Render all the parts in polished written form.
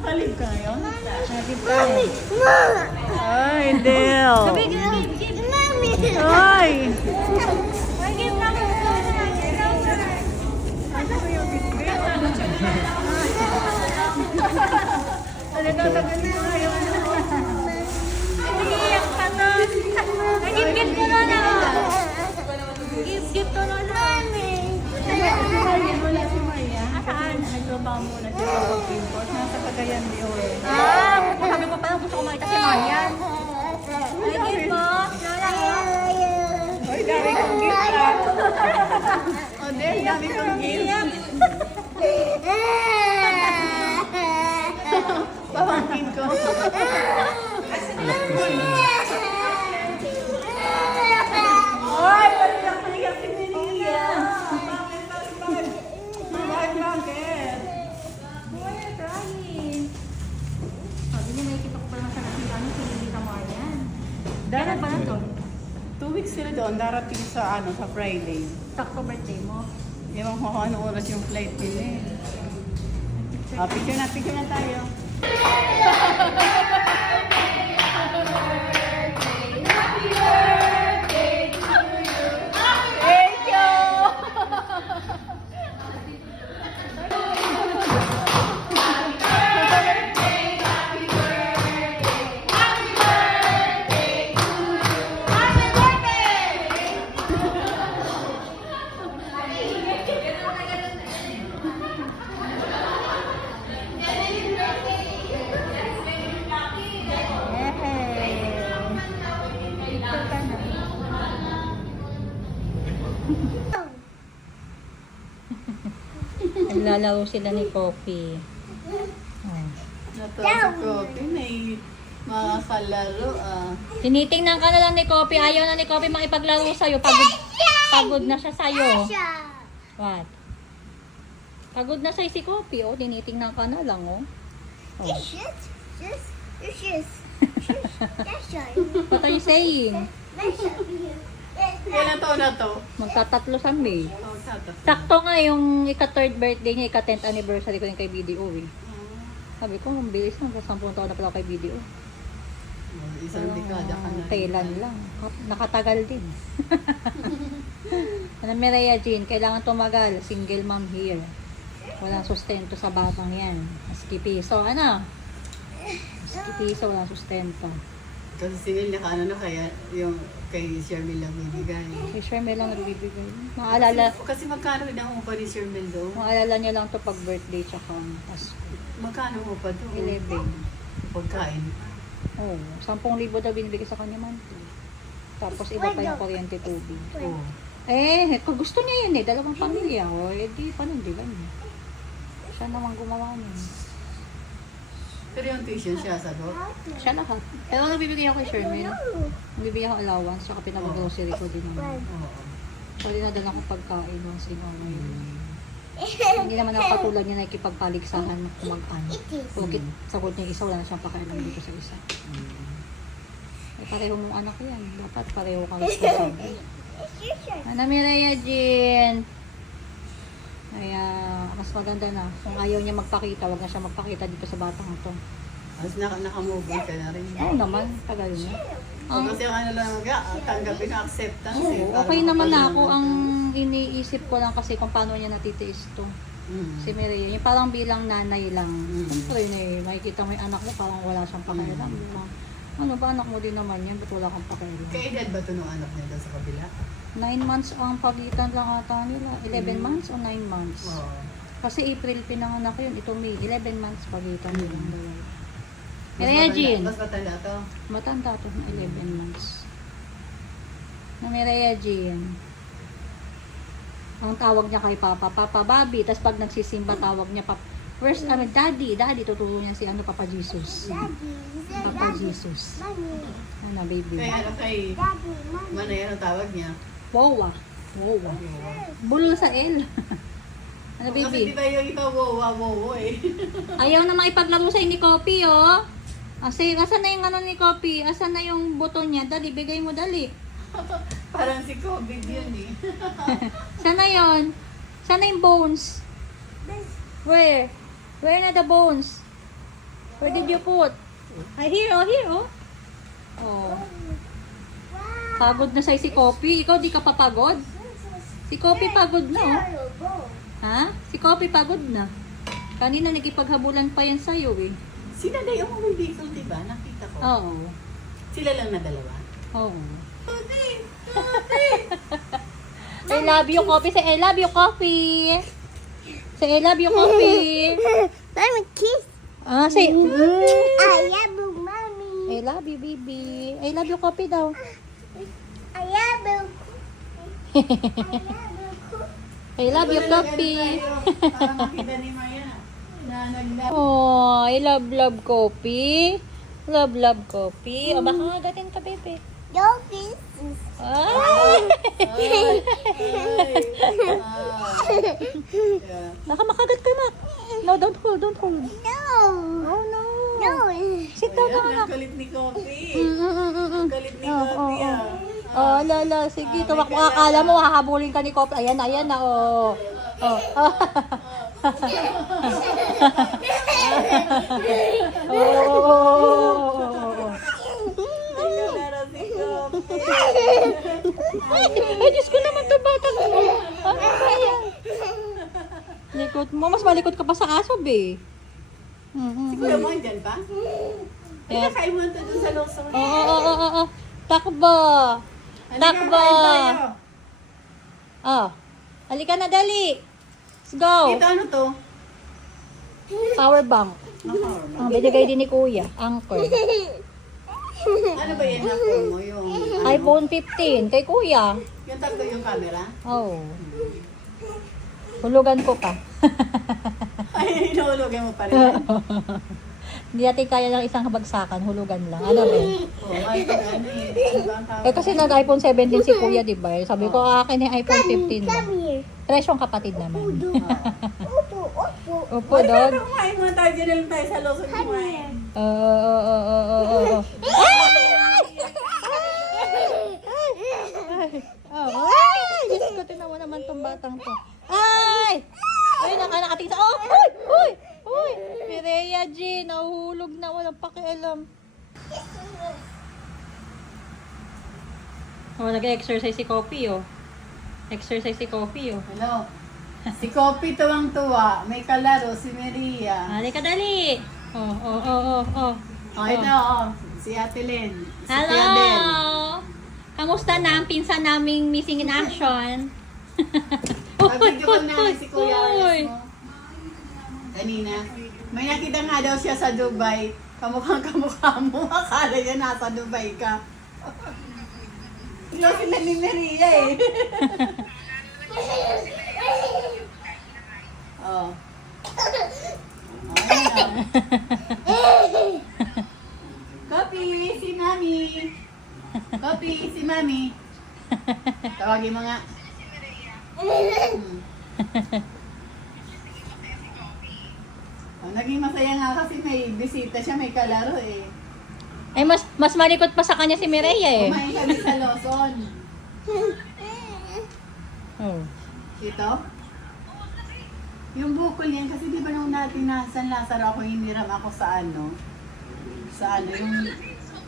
Nakalib ka ngayon? Nagip ka eh. Ay, Del. Mami! Ay! Nagip na mo. Ano ko yung bitbit? Tagal ko ngayon. Iiyak ka to. Nagip-gip ko na na. Gip-gip ko na na. Wala si Maria. Saan? Nagtrabaho muna siya sa pag-import. Nasa Cagayan de Oro. Sabi ko pala gusto ko makita si Marian. Nagip po. Lola ko. Ay, dami kong gift ah. O, Del, dami kong gift. Pamangkin ko. Ay, paliyak si Maria. Bakit? Why are you crying? Sabi niya nakikita ko pala sa kasi ano, pinili na Marian. Kailan ba na doon? 2 weeks sila doon, darating sa sa Friday. Sakto birthday mo. Ewan ko kung ano oras yung flight nila eh. Picture na tayo. Thank you! Naglalaro sila ni Coffee. Natuwa si Coffee, may mga kalaro Tinitingnan ka na lang ni Coffee. Ayaw na ni Coffee makipaglaro sa'yo. Pagod na siya sa'yo. What? Pagod na sa'yo si Coffee. Oh, tinitingnan ka na lang. Oh. What are you saying? Kailan taon na to? Magtatatlo sa May. Oh, tato. Sakto nga yung ika-3rd birthday niya, ika-10th anniversary ko yung kay BDO eh. Sabi ko, ang bilis na. 10 taon na pala ako kay BDO. Isang dekada ka na. Kailan lang. Nakatagal din. Ano, Mireya Jean, kailangan tumagal. Single mom here. Walang sustento sa batang yan. Maski piso. Ano? Maski piso, walang sustento. Kasi sinil na kaya yung kay Shermel lang bibigay. Kay Shermel lang nagbibigay. Maalala, Kasi magkano rin ang upa ni Shermel doon? maalala niya lang to pag birthday tsaka Pasko. Magkano upa doon? 11. Pagkain. Oh, 10,000 daw binibigay sa kanya monthly. Tapos iba pa yung kuryente tubig. Oo. Kung gusto niya yun dalawang pamilya. O, di panindigan niya. Siya naman gumawa niya. Pero yung tuition siya sa doon? Siya lahat. Pero nagbibigay ako kay Sherman. Nagbibigay ako allowance, saka pinag-grocery ko din naman. Oo. So, dinadala ko pagkain ng sinaway. Hindi naman ako katulad niya na ikipagpaligsahan kung mag-ano. Pagkit sagot niya isa, wala na siyang pakialam dito sa isa. Pareho mong anak yan. Dapat pareho kang responsible. Ana Mireya Jean. Kaya mas maganda na. Kung ayaw niya magpakita, wag na siya magpakita dito sa batang ito. As nakamove on ka na rin. Oo naman, tagal niya. Kasi yung lang tanggapin na acceptance. Oo, okay naman na ako. Ang iniisip ko lang kasi kung paano niya natitiis to. Si Mireya, yung parang bilang nanay lang. Siyempre makikita mo yung anak mo, parang wala siyang pakialam. Ano ba, anak mo din naman yan, ba't wala kang pakialam? Kaya edad ba ito nung anak niya doon sa kabila? 9 months ang pagitan lang ata nila. 11 months o 9 months? Oo. Kasi April pinanganak yun. Ito May. 11 months pagitan nilang dalawa. Mireya Jean. Mas matanda to? Matanda to ng 11 months. Na Mireya Jean. Ang tawag niya kay Papa, Papa Bobby. Tapos pag nagsisimba, tawag niya first, Daddy. Daddy, tuturo niya si Papa Jesus. Papa Jesus. Ano, baby. Kaya kay Manay, anong tawag niya? Wowa. Wowa. Bulol sa L. Ano, Kasi baby? di ba yung iba wowa eh. Ayaw na maipaglaro sa'yo ni Kopi, oh. Kasi, asan na yung ni Kopi? Asan na yung buto niya? Dali, bigay mo, dali. Parang si COVID yun eh. Sana yon? Sana yung bones? Where? Where na the bones? Where did you put? Ay, here, oh. Oh. Pagod na si Kopi. Ikaw di ka pa pagod? Si Kopi pagod na, oh. Ha? Si Kopi pagod na. Kanina nagipaghabulan pa yan sa'yo, eh. Sila na yung umuwi dito, diba? Nakita ko. Oo. Sila lang na dalawa. Oo. I love you, Kopi. Say, I love you, Kopi. Say, I love you, Kopi. Let me kiss. Say, I love you, mommy. I love you, baby. I love you, Kopi daw. I love you. I love you, Kopi. Para makita ni Maya na nag-love. Oh, I love Kopi. Love Kopi. O, baka agatin ka, bebe. Your kisses. Ay! Yeah. Baka makagat ka na. No, don't hold. No. Oh, no. No. Sit down na, Ayan, anak. ang galit ni Kopi. Mm. Ang galit ni Kopi, ah. Oh, lala, sige. Tumak mo, akala mo, hahabulin ka ni Kopi. Ayan na, oh. Oh. Oh. Naglalaro si Kopi. Ay, Diyos ko naman to, bata ko. Ano ba yan? Likot mo. Mas malikot ka pa sa aso, be. Si Kuya mo, andyan pa? Ay, Yes. nakain mo ito dun sa Lawson. Oo. Takbo. Takbo. Oh. Halika na, dali. Let's go. Ito ano to? Power bank. Ang binigay din ni Kuya. Anchor. Ano ba yan na mo? Yung iPhone 15. Kay Kuya. yung tatlo yung camera? Oh. Hulugan ko pa. Ay, inuulugan mo pa rin. Hindi natin kaya ng isang bagsakan. Hulugan lang. Ano ba? Oh, ay, ano eh. Ano ba ang tawag? Eh kasi nag-iPhone 17 si Kuya, di ba? Sabi ko, akin yung iPhone 15 na. Come here. Presyong kapatid naman. Upo. Upo Ay, doon. pero kumain muna tayo. Diyan na lang tayo sa Lawson kumain. Oo. Ay! Diyos ko, tinawa naman tong batang to. Ay! Ay, nakatingin sa... Oh! Uy! Mireya G, nahuhulog na. Walang pakialam. Oh, nag-exercise si Kopi, oh. Exercise si Kopi, oh. Hello. Si Kopi tuwang-tuwa. May kalaro si Maria. Halika, dali. Oh. Oh, ito oh. Si Ate Len. Si Hello! Tia Bel. Kamusta na ang pinsan naming missing in action? Pag-video ko namin si Kuya Uy. Ernest mo. Kanina. May nakita nga daw siya sa Dubai. Kamukhang-kamukha mo. Akala niya nasa Dubai ka. Ito sila ni Maria eh. Oh. Ayan. Kopi, si Mami. Kopi, si Mami. Tawagin mo nga. Oh, naging masaya nga kasi may bisita siya, may kalaro eh. Ay, mas malikot pa sa kanya si Mireya, eh. Kumain kami sa Lawson. Oh. Ito? Yung bukol yan, kasi di ba nung natin na San Lazaro ako, hiniram ako sa ano,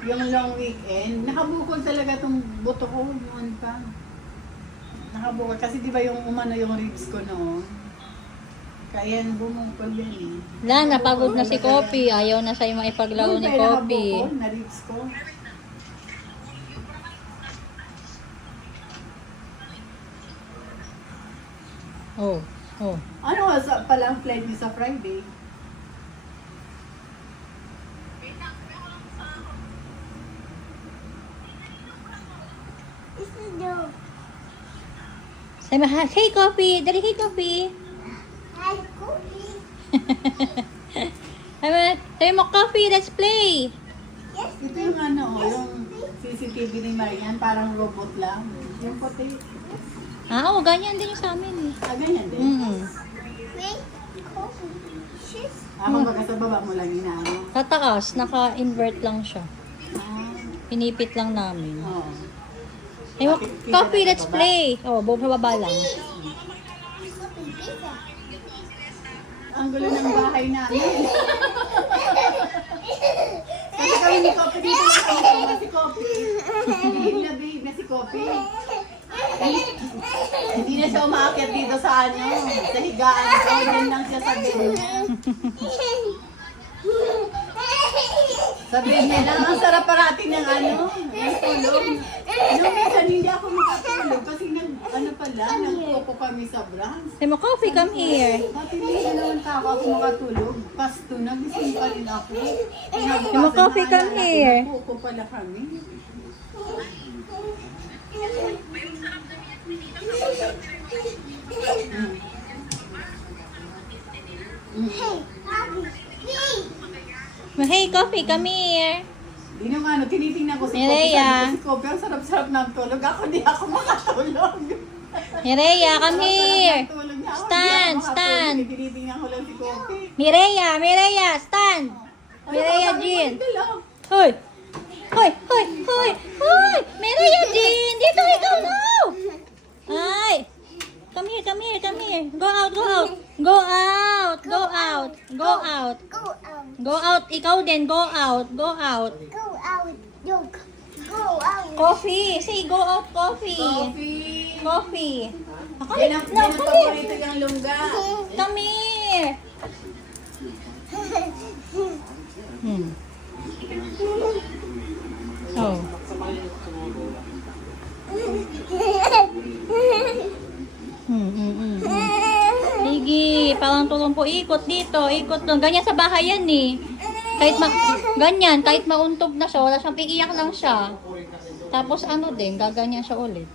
yung long weekend, nakabukol talaga tong buto ko, noon pa. Nakabukol, kasi di ba yung umano yung ribs ko noon. Kaya bumukol yan eh. Wala, napagod na si Kopi. Ayaw na sa'yo maipaglaro ni Kopi. Nakabukol na ribs ko. Oh. Ano pala ang flight niyo sa Friday? This is the Say mo, hey Kopi! Dali, hey Kopi! high cookie. Sabi mo, Kopi, let's play! Yes. Ito yung ano, yung CCTV ni Marian, parang robot lang. Yung puti. Oo, ganyan din yung sa amin, eh. Ganyan din. Wait. Coffee. She's Ako baga sa baba mo lang inaano. Sa taas, naka-invert lang siya. Pinipit lang namin. Oo. Ay mo, Kopi, let's play! Oh, baba lang. coffee pizza. Ang gulo ng bahay namin. Coffee. Hindi na siya umaakyat dito sa ano, sa higaan ko. Yan lang siya sa bed niya. Sabihin niya lang, ang sarap parati ng ano, ng tulog. Yung minsan hindi ako makatulog kasi nagpupo kami sa branch. Simo, Coffee, come here. Pati hindi na naman ako makatulog. Pasto, nagising pa rin ako. Simo, Coffee, come here. Nagpupo pala kami. Hey, Coffee, come here. Di nung ano, tinitingnan ko si Nerea. Kopi. Sabi ko si Kopi, ang sarap-sarap ng tulog. Ako di ako makatulog. Mireya, come here. Tulog niya ako. Stand, Hindi ako stand. makatulog. Tinitingnan ko lang si Kopi. Mireya, stand. Mireya Jean. Hoy! Hoy! Hoy! Hoy! Hoy! Mireya Jean! Dito ikaw na! Ay! Come here, come here, come here. Go out, go out. Go out, go out, go out. Go out. Go out, ikaw din, go out, go out. Go out. Look. Go out. Coffee, say go out, coffee. Coffee. Coffee. Ako, Yan ang no, come here. paborito yung lungga. Come here. Oh. Sige, parang tulong po ikot dito, ikot doon. Ganyan sa bahay yan eh. Ganyan, kahit mauntog na siya, wala siyang piiyak lang siya. Tapos ano din, gaganyan siya ulit.